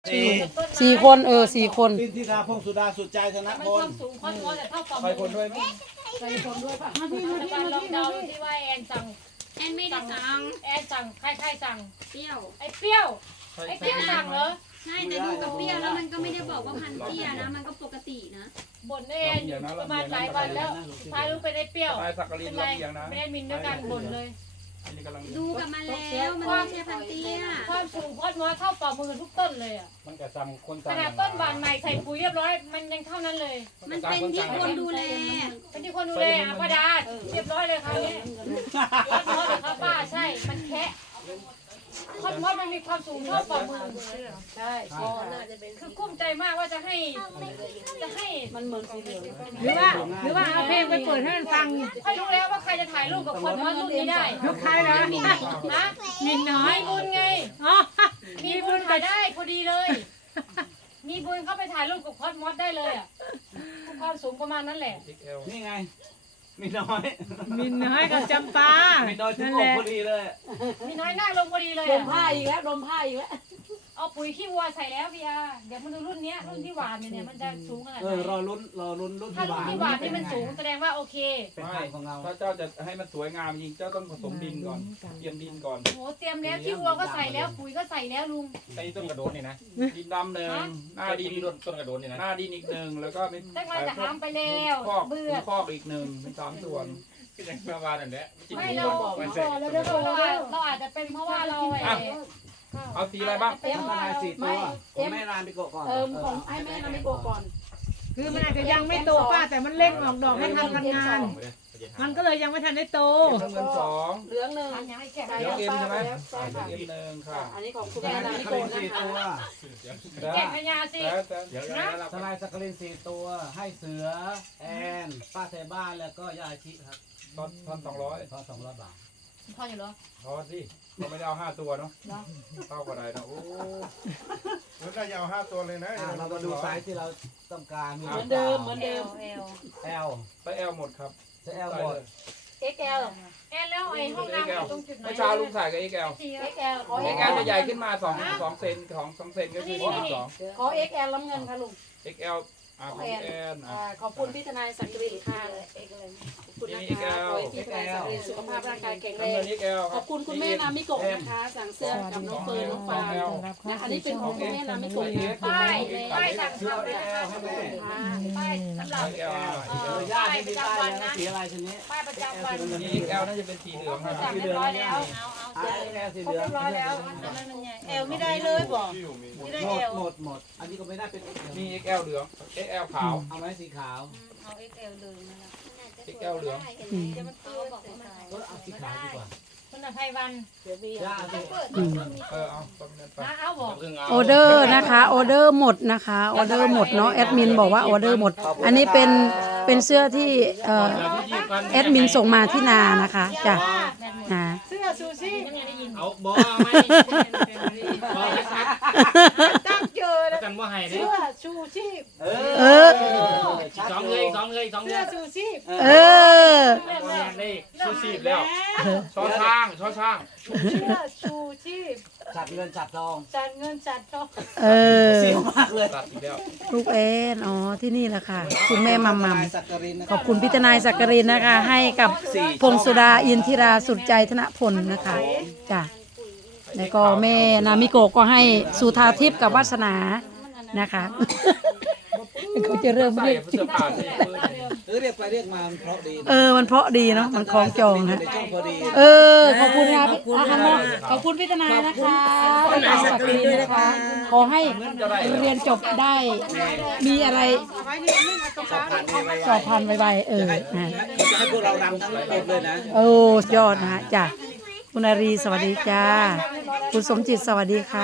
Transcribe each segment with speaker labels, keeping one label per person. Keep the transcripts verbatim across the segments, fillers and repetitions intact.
Speaker 1: สี่
Speaker 2: สี่คนเออสี่คน
Speaker 1: ปินทิราพงสุดาสุดใจธน
Speaker 3: มัน
Speaker 1: พ
Speaker 3: ค
Speaker 1: ล
Speaker 3: วามสูงคอนวอลแต่เท่าฝ่า
Speaker 1: ไป
Speaker 3: มือ
Speaker 1: คนด้วยไหม
Speaker 3: ไปคนด้วยป่ะมาพี่มาพี่มาพี่มาพี่ที่ว่าแอนสั่ง
Speaker 4: แอนไม่ได้สั่ง
Speaker 3: แอนสั่งใครใครสั่ง
Speaker 4: เปรี้ยว
Speaker 3: ไอ้เปรี้ยวไอ้เปรี้ยวสั่งเหรอ
Speaker 4: ใช่แต่ดูกับเปรี้ยวแล้วมันก็ไม่ได้บอกว่าพันเปรี้ยวนะ มันก็ปกตินะ
Speaker 3: บ่นแอนอยู่ประมาณหลายวันแล้วสุดท้ายรู้ไปได้เปรี้ยว
Speaker 1: ตายสักกะลิ
Speaker 3: เป็น น
Speaker 1: ล
Speaker 3: ไร
Speaker 1: ำเลียงนะ
Speaker 3: ไม่ได้มินด้วยกันบ่นเลย
Speaker 1: อันนี้กำลัง
Speaker 4: ดูกับมันแล้วมันไม่ใช่พันเตี้ย
Speaker 3: ความสูงคอนวอลเท่าฝ่ามือทุกต้นเลยอ่ะ
Speaker 1: มันก็สั่งคน
Speaker 3: ข
Speaker 1: สั่ง
Speaker 3: นาดต้นหวานใหม่ใส่ปุ๋ยเรียบร้อยมันยังเท่านั้นเลย
Speaker 4: มันเป็นที่คนดูแล
Speaker 3: เป็นที่คนดูแลอ่ะป้าดาเรียบร้อยเลยคราวนี้คอนวอลเลยครับป้าใช่มันแคะคอนวอลมันมีความสูงเท่าฝ่ามือใช่คือกุ้มใจมากว่าจะให้จะให้มันเหมือนสีเหลือง
Speaker 5: หรือว่าหรือว่าเอาเพลงไปเปิดให้มันฟัง
Speaker 3: ค่อยรู้แล้วว่าใครจะถ่ายรูปกับคนว่ารุ่นนี้ได้
Speaker 5: ลูกใครนะ
Speaker 3: ฮะ
Speaker 5: มินน้อย
Speaker 3: มีบุญไง
Speaker 5: อ๋อ
Speaker 3: มีบุญถ่ายได้พอดีเลย มีบุญเข้าไปถ่ายรูปกับคอสมอสได้เลยอ่ะความสูงประมาณนั้นแหละ
Speaker 1: นี่ไงมีน้อย
Speaker 5: มินน้อยกับจำปา
Speaker 1: มีน้อยถึง
Speaker 5: นั่น
Speaker 1: อก
Speaker 5: แหละ
Speaker 1: พอดีเลย
Speaker 3: มีน้อยนั่งลงพอดีเลย
Speaker 2: ด
Speaker 3: อะ
Speaker 2: มผ้าอีกแล้วดมผ้าอีกแล้ว
Speaker 3: เอาปุ๋ยขี้วัวใส่แล้วพี่อาเดี๋ยวมาดูรุ่นเนี้ยรุ่นที่หวานเนี่ยมันจะสูงขนาด
Speaker 1: เอ
Speaker 3: ไห
Speaker 1: อน รอลุ้นรอลุ้นรุ่น
Speaker 3: ถ้า
Speaker 1: ที่ห
Speaker 3: รุ่
Speaker 1: วาน
Speaker 3: ที่หวานนี่มันสูงแสดงว่าโอเค
Speaker 1: เป็นทางของเราถ้าเจ้าจะให้มันสวยงามจริงเจ้าต้องผสมดินก่อนเตรียมดินก่อน
Speaker 3: โหเตรียมแล้วขี้วัวก็ใส่แล้วปุ๋ยก็ใส่แล้วลุง
Speaker 6: ไอ้ต้นกระโดดนี่นะ
Speaker 1: ดินดำหนึ่งหน้าดิน
Speaker 6: ต้นต้นกระโดดนี่นะ
Speaker 1: หน้าดินอีกหนึ่งแล้วก็เป็น
Speaker 3: ตั้งมาจะหามไปแล้ว
Speaker 1: คอก
Speaker 3: เบื่อ
Speaker 1: คอกอีกหนึ่งเป็นสามส่วน
Speaker 6: ก็ยังมาวานั่นแหละ
Speaker 3: ไม่เราเราเราอาจจะเป็นเพราะว่าเราไอ้
Speaker 1: เอาสีอะไรบ้าง
Speaker 3: เต็มมาสี่
Speaker 2: ไม่เอ็ม
Speaker 1: แม่รานไปก่อน
Speaker 2: เอิมของให้แม่นามิโกะก่อน
Speaker 5: คือมันอาจจะยังไม่โตป้าแต่มันเล่งออกดอกไม่ทันทำงาน มันก็เลยยังไม่ทันได้โต
Speaker 1: เงินสอง
Speaker 2: เหลืองหนึ่ง
Speaker 3: อันยังให้แกะ
Speaker 1: เดี๋ยวเอ็มใช่ไหม
Speaker 2: ใช่ค่ะ
Speaker 1: เอ็มหนึ่งค่ะ
Speaker 2: อันนี้ของคุณแม่นามิโกะนะคะ
Speaker 3: แกะพญาสิ
Speaker 1: แล้วแต่
Speaker 6: เดี๋ยว
Speaker 3: นะ
Speaker 6: เรา
Speaker 7: ทลายสักกลินสี่ตัวให้เสือแอนป้าไทยบ้านแล้วก็ยาอาชิครับ
Speaker 1: ตอนตอนสองร้อย
Speaker 7: พอสองร้อยบาท
Speaker 3: พออยู่เหรอ
Speaker 1: พอสิเราไม่ได้เอาห้าตัวเนาะเท่ากับไรนะโอ้
Speaker 6: แล้วก็ยาวห้าตัวเลยนะ
Speaker 7: อ่ะเรามาดูไซส์ที่เราต้องการมี
Speaker 2: เหมือนเดิมเหมือนเดิม
Speaker 7: แอล
Speaker 1: ไปแอลหมดครับ
Speaker 7: จะแอลหมด
Speaker 2: เอ็กแอล
Speaker 3: แอนแล้วไอ้ห้องน้ำอยู่ตรงจุดไหน
Speaker 1: เมื่อเช้าลุงใส่กับเอ็กแอล
Speaker 2: เอ็กแอลขอ
Speaker 1: เอ็
Speaker 2: เอ็
Speaker 1: ก
Speaker 2: ก
Speaker 1: แอ
Speaker 2: แอ
Speaker 1: ล
Speaker 2: ล
Speaker 1: จะใหญ่ขึ้นมาสองสองเซนของสองเซนก็คือสิบสอง
Speaker 2: ขอเอ็กแอลน้ำเงินค่ะลุง
Speaker 1: เอ็กแอลอ่าของแอนอ่า
Speaker 2: อ่าขอบคุณพี่ทนายสักกรินค่ะขอบคุณนะคะขอให้พี่ทนายสักกรินสุขภาพร่างกายแข็งแร
Speaker 1: น้ำเงิ
Speaker 2: ง
Speaker 1: นเอ็กแอล
Speaker 2: ขอบคุณคุณแม่นามิโกะนะคะ สั่งเสื้อกับน้องเฟิร์นน้องฟางนะอันนี้เป็นของคุณแม่นามิโกะนะ
Speaker 3: ป้ายป้ายสั่ง
Speaker 7: เสื้อ
Speaker 3: ทำ
Speaker 7: แอ
Speaker 3: นะคะ
Speaker 7: ลให้แม่
Speaker 3: ป้ายสำหรับ
Speaker 1: เอ็กแอล
Speaker 3: เอ่
Speaker 7: เอ
Speaker 3: อ
Speaker 7: อญาติ
Speaker 3: ป้าย
Speaker 7: ที่
Speaker 3: ประ
Speaker 7: มีป้าย
Speaker 3: จำวัน
Speaker 7: แล้ว
Speaker 3: นะ
Speaker 7: สีอะไรชนิด
Speaker 3: ป้ายประจำวัน
Speaker 1: อันนี้เอ็กแอลน่าจะเป็นสีเหลืองนะ
Speaker 3: สั่งเรียบร้อยแล้ว
Speaker 7: อ่ะแอลสี
Speaker 3: ครบ
Speaker 7: เหลือง
Speaker 3: เรียบร้อยแล้ว
Speaker 2: เอลไม่ได้เลยบอก
Speaker 7: หมดหมดหมดอันนี้ก็ไม่ได้เป็น
Speaker 1: มีเอ็กแอลเหลืองเอ็กแอลขาว
Speaker 7: เอาไหมสีขาว
Speaker 3: เอาเอ็กเอลเลยนะ
Speaker 1: เอ็กแอลเหลือง
Speaker 3: เดี๋ยวมันเปื้อนบอกว่า
Speaker 7: เออเอาสีขาวดีกว่า
Speaker 3: คุณอภัยวัน
Speaker 7: ย่าสิ
Speaker 1: เออเอาต้นเงินไป
Speaker 3: นะเอาบอก
Speaker 2: ออเดอร์นะคะออเดอร์หมดนะคะออเดอร์หมดเนาะแอดมินบอกว่าออเดอร์หมด อันนี้เป็นเป็นเสื้อที่เอ่อแอดมินส่งมาที่นานะคะจ้ะนะ
Speaker 5: เสื้อซูชิ
Speaker 3: ยังไงได้ยิน
Speaker 6: เอาบอไหมบอซัก
Speaker 5: ตั้งเจอแล้ว
Speaker 6: กันว่าให้ดิ
Speaker 5: เสื้อชูชีพ
Speaker 7: เอ
Speaker 2: เอ
Speaker 7: อ
Speaker 2: อ
Speaker 6: สองเลยสองเลยสอง
Speaker 5: เสื้
Speaker 6: เล
Speaker 5: อย ชูชีพ
Speaker 2: เออ
Speaker 6: บอลเลยชูชีพแล้ว
Speaker 1: ช่อช่างช่อช่าง
Speaker 5: เสื้อชูชีพ
Speaker 7: จัดเงินจัดทอง
Speaker 5: จัดเงินจัดทอง
Speaker 2: เออ
Speaker 7: เสียวมากเลย
Speaker 1: ตัดอีกแล้ว
Speaker 2: ลูกแอนอ๋อที่นี่แหละค่ะ คุณแม่มัมมัม
Speaker 7: ทลายสักกลินนะ
Speaker 2: ขอบคุณพิจนายสักกรินนะคะ ให้กับพงสุดาอินทิราสุดใจธนพลนะคะจ้ะแล้วก็แม่นามิโกะก็ให้สุธาทิพย์กับวาสนานะคะเขาจะเริ่ม
Speaker 1: ใส่
Speaker 2: เรียก
Speaker 1: เสื้อผ้าที่เปื้อน
Speaker 7: เออเรียกไปเรียกมามันเพราะดี
Speaker 2: เออมันเพราะดีเนาะมันคล้องจองนะ
Speaker 7: ในช่องพอดี
Speaker 2: เออขอบคุณนะอาคันโมขอบคุณพิจนายนะคะพิจนายสักกรินนะคะขอให้เรียนจบได้มีอะไร
Speaker 5: เอาไว้ที่นึ่งเอาตรงกลาง
Speaker 2: สอบผ่านไวๆเออนะ
Speaker 7: จะให้พวกเรารำทั้งหมดเลยนะ
Speaker 2: โอ้ยอดนะฮะจ้ะคุณอารีสวัสดีจ้าคุณสมจิตสวัสดีค่ะ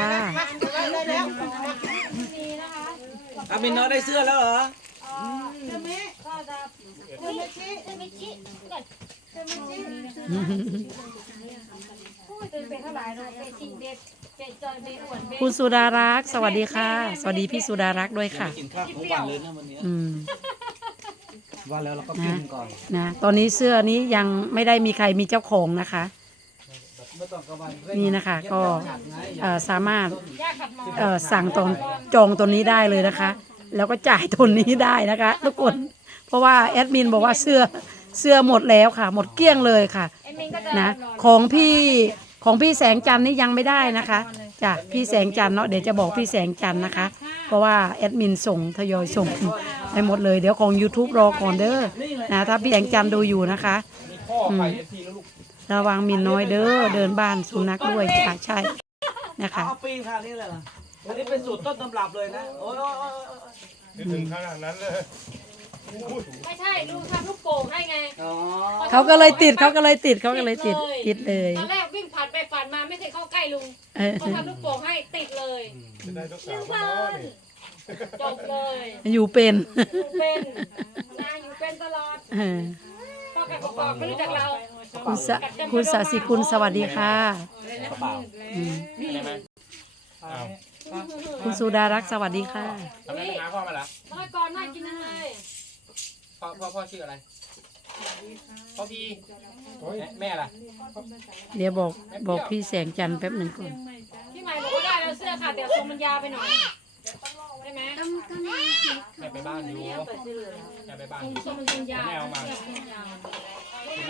Speaker 7: อามินน้อยได้เสื้อแล้วเหรอ
Speaker 3: เป็นเท่าไหร่เนาะเป็นสิ่งเด็ดเจ็ดจอยเบอ้วนเบ
Speaker 2: คุณสุดารักษ์สวัสดีค่ะ สวัสดีพี่สุดารักษ์ด้วยค่ะ
Speaker 7: กินข้าวของหวานเลยนะวันนี้
Speaker 2: อืม
Speaker 7: ว่าแล้วเราก็กินก่อน
Speaker 2: นะตอนนี้เสื้อนี้ยังไม่ได้มีใครมีเจ้าของนะคะ
Speaker 7: ไม่ต้องกระวัน
Speaker 2: นี่นะคะก็เอ่อสามารถ
Speaker 3: ยาขัดหมอ
Speaker 2: เอ่อสั่งตรงจองตัวนี้ได้เลยนะคะ แล้วก็จ่ายตัวนี้ได้นะคะ ทุกคนเพราะว่าแอดมินบอกว่าเสื้อเสื้อหมดแล้วค่ะ หมดเกลี้ยงเลยค่ะ
Speaker 3: ไอ้มิงก็จะ
Speaker 2: นะของพี่ของพี่แสงจันทร์นี่ยังไม่ได้นะคะจ้ะพี่แสงจันทร์เนาะเดี๋ยวจะบอกพี่แสงจันทร์นะคะ เพราะว่าแอดมินส่งทยอยส่งให้หมดเลยเดี๋ยวของ YouTube รอก่อนเด้อนะถ้าพี่แสงจันทร์ดูอยู่นะคะ
Speaker 1: มีพ่อไข่เอฟซีแล้วลูก
Speaker 2: ระวังมินน้อยเด้อเดินบ้านสุนัขด้วยค่ะใช่นะคะ
Speaker 7: เอาปีนค่ะนี่เลยเหรออันนี้เป็นสูตรต้นตำรับเลยนะโอ้ยโอ้ยโอ้ยโอ้ย
Speaker 6: นี่ถึงขนาดนั้นเลย
Speaker 3: ไม่ใช่ลุงทำลูกโป่งให้ไง
Speaker 7: อ๋อ
Speaker 2: เขาก็เลยติดเขาก็เลยติดเขาก็เลยติดติดเลย
Speaker 3: ตอนแรกวิ่งผ่านไปผ่านมาไม่เคยเข้าใกล้ลุง
Speaker 2: เออ
Speaker 3: เขาทำลูกโป่งให้ติดเลย
Speaker 6: จะได้ลูกสาวมาน้อยนี่
Speaker 3: จบเลย
Speaker 2: อยู่เป็น
Speaker 3: อยู่เป็นนางอยู่เป็นตลอด
Speaker 2: เออ
Speaker 3: พ่อแกประกอบไม่รู้จักเรา
Speaker 2: คุณสะคุณสสิคุณสวัสดีค่ะอืม
Speaker 1: ได้ไหมอ้าว
Speaker 2: คุณสุดารักษ์สวัสดีค่ะ
Speaker 1: ทำไมไม่หาพ่อมาล่ะ
Speaker 3: น้อยก่อนน่ากินจังเลย
Speaker 1: พ่อพ่อพ่อชื่ออะไรพ่อพี่แม่ล่ะ
Speaker 2: เดี๋ยวบอกบอกพี่แสงจันทร์แป๊บหนึ่งก่อน
Speaker 3: พี่ใหม่บอกว่าได้แล้วเสื้อค่ะแต่ทรงมันยาวไปหน่อยใช่ไหม
Speaker 4: ต้องต้องมีสี
Speaker 1: แม่ไปบ้านอยู่แม่ไปบ้าน
Speaker 3: ทรงมันยาว
Speaker 1: แม่เอามา
Speaker 3: เสื้อมันยาว
Speaker 1: เห็นไหม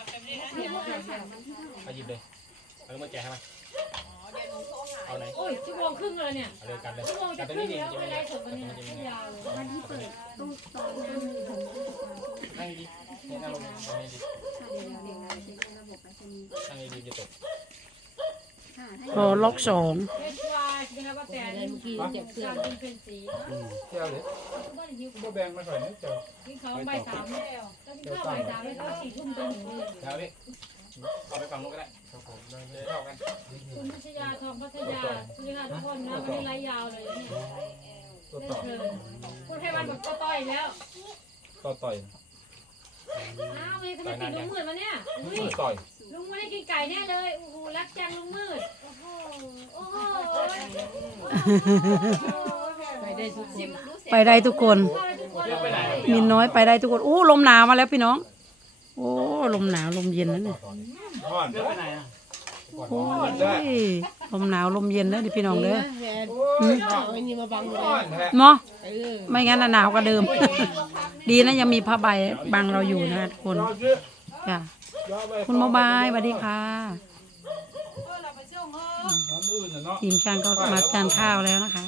Speaker 1: เอาหยิบเลยเอามาแกะให้มันเอาไหน
Speaker 3: โอ้ยชั่วโมงครึ่งเลยเนี่ย
Speaker 1: เอาเลยกันเลย
Speaker 3: ชั่วโมง
Speaker 1: กั
Speaker 3: จะ
Speaker 1: นตร
Speaker 3: ค
Speaker 1: ง
Speaker 3: รึ่
Speaker 1: นี้
Speaker 3: ง
Speaker 1: ดี
Speaker 3: แล้ว
Speaker 1: จะ
Speaker 3: ไม่
Speaker 1: ไม่
Speaker 3: ได้
Speaker 1: ได้
Speaker 3: สดวันนี้ยาวเลย
Speaker 4: วันที่เปิดตู้ต่อน้ำมือของตู้ต่อ
Speaker 1: นั่งดีนี่นั่งลงนั่งดี
Speaker 4: ค่ะเดี๋ยวเดี๋ยวเราจะใช้ระบบไปรษณีย์
Speaker 1: นั่งดีจะตก
Speaker 4: ค่ะให้
Speaker 2: รอล็อกสอง
Speaker 3: เอสวายเป็นอะไรแต่เจ็บเสื้อเป็นเป็นสี
Speaker 1: เที่ยวเลยก็แบ่งมาหน่อยนึกเจ้า
Speaker 3: กินเขาใบสามแล้วแล้วกินข้าวใบสามแล้วก็สี่ทุ่มจนถึงเลย
Speaker 1: เดี๋ยวพี่เอาไปฝั่งนู้นก็ได้ครับผมนั่งเท่ากัน
Speaker 3: คุณพัชยาทองพัทยาคุณยาทุกคนนะวันนี้ไล่ยาวเลยเนี่ย
Speaker 1: ตัว
Speaker 3: เล่น
Speaker 1: ต่อ
Speaker 3: เพลินคุณให้วันแบบก็ต่อยแล้ว
Speaker 1: ต่อต่อย
Speaker 3: อ้าวเลยทำไมติดลุงมืดมาเนี่ยอุ้ย
Speaker 1: ต่อย
Speaker 3: ลุงไม่ได้กินไก่แน่เลยโอ้โหรักจังลุงมืดโอ้โหโอ้โห
Speaker 5: ไปได้ทุกคน
Speaker 2: ไปได้ทุกคน
Speaker 1: ไปไหน
Speaker 2: มินน้อยไปได้ทุกคนอู้ลมหนาวมาแล้วพี่น้อง โอ้ลมหนาวลมเย็นแล้วเนี่ย
Speaker 6: ห่อน
Speaker 7: เดินไปไหนอ่ะ
Speaker 2: โอ้ยลมหนาวลมเย็นแล้วดิพี่น้องเด้อ
Speaker 1: โอ้ยห่อนแท้
Speaker 2: เนาะไม่งั้นน่ะหนาวกว่าเดิม ดีนะยังมีผ้าใบบังเราอยู่นะทุกคนจ้ะคุณโมบายสวัสดีค่ะ
Speaker 1: น้ำอื่นน่ะเนาะ
Speaker 2: ทีมช่างก็มาทานข้าวแล้วนะคะ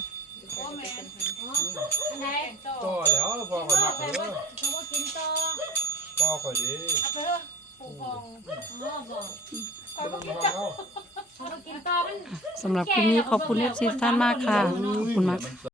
Speaker 3: ไหน
Speaker 1: ต่อแล้วพอข่อยมักเลย
Speaker 3: เขาว่ากินต่อ
Speaker 1: พอข่อยดี
Speaker 3: เอาไปเถอะปูพองอ๋อบอก
Speaker 1: เขาต้องรอเขา
Speaker 3: เขาว่ากินต่อมัน
Speaker 2: สำหรับคลิปนี้ขอบคุณเอฟซีท่านมากค่ะขอบคุณมาก
Speaker 1: มัน